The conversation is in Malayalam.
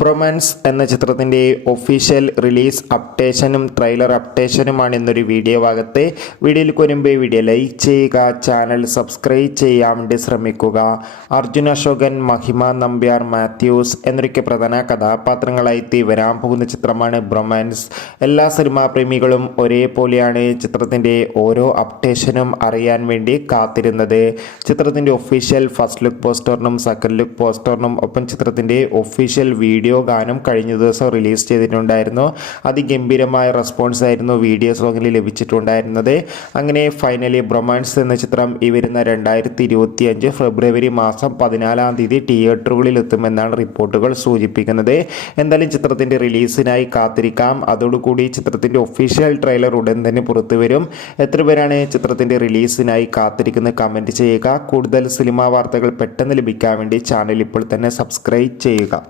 ബ്രൊമാൻസ് എന്ന ചിത്രത്തിൻ്റെ ഒഫീഷ്യൽ റിലീസ് അപ്ഡേഷനും ട്രെയിലർ അപ്ഡേഷനുമാണ് ഇന്നൊരു വീഡിയോ ഭാഗത്ത്. വീഡിയോയിൽ വരുമ്പോൾ വീഡിയോ ലൈക്ക് ചെയ്യുക, ചാനൽ സബ്സ്ക്രൈബ് ചെയ്യാൻ വേണ്ടി ശ്രമിക്കുക. അർജുൻ അശോകൻ, മഹിമ നമ്പ്യാർ, മാത്യൂസ് എന്നൊക്കെ പ്രധാന കഥാപാത്രങ്ങളായി വരാൻ പോകുന്ന ചിത്രമാണ് ബ്രൊമാൻസ്. എല്ലാ സിനിമാ പ്രേമികളും ഒരേപോലെയാണ് ചിത്രത്തിൻ്റെ ഓരോ അപ്ഡേഷനും അറിയാൻ വേണ്ടി കാത്തിരുന്നത്. ചിത്രത്തിൻ്റെ ഒഫീഷ്യൽ ഫസ്റ്റ് ലുക്ക് പോസ്റ്ററിനും സെക്കൻഡ് ലുക്ക് പോസ്റ്ററിനും ഒപ്പം ചിത്രത്തിൻ്റെ ഒഫീഷ്യൽ വീഡിയോ ഗാനം കഴിഞ്ഞ ദിവസം റിലീസ് ചെയ്തിട്ടുണ്ടായിരുന്നു. അതിഗംഭീരമായ റെസ്പോൺസ് ആയിരുന്നു വീഡിയോ സോങ്ങിൽ ലഭിച്ചിട്ടുണ്ടായിരുന്നത്. അങ്ങനെ ഫൈനലി ബ്രൊമാൻസ് എന്ന ചിത്രം ഈ വരുന്ന 2025 ഫെബ്രുവരി മാസം 14-ാം തീയതി തിയേറ്ററുകളിൽ എത്തുമെന്നാണ് റിപ്പോർട്ടുകൾ സൂചിപ്പിക്കുന്നത്. എന്തായാലും ചിത്രത്തിൻ്റെ റിലീസിനായി കാത്തിരിക്കാം. അതോടുകൂടി ചിത്രത്തിൻ്റെ ഒഫീഷ്യൽ ട്രെയിലർ ഉടൻ തന്നെ പുറത്തു വരും. എത്ര പേരാണ് ചിത്രത്തിൻ്റെ റിലീസിനായി കാത്തിരിക്കുന്നത് കമൻറ്റ് ചെയ്യുക. കൂടുതൽ സിനിമാ വാർത്തകൾ പെട്ടെന്ന് ലഭിക്കാൻ വേണ്ടി ചാനൽ ഇപ്പോൾ തന്നെ സബ്സ്ക്രൈബ് ചെയ്യുക.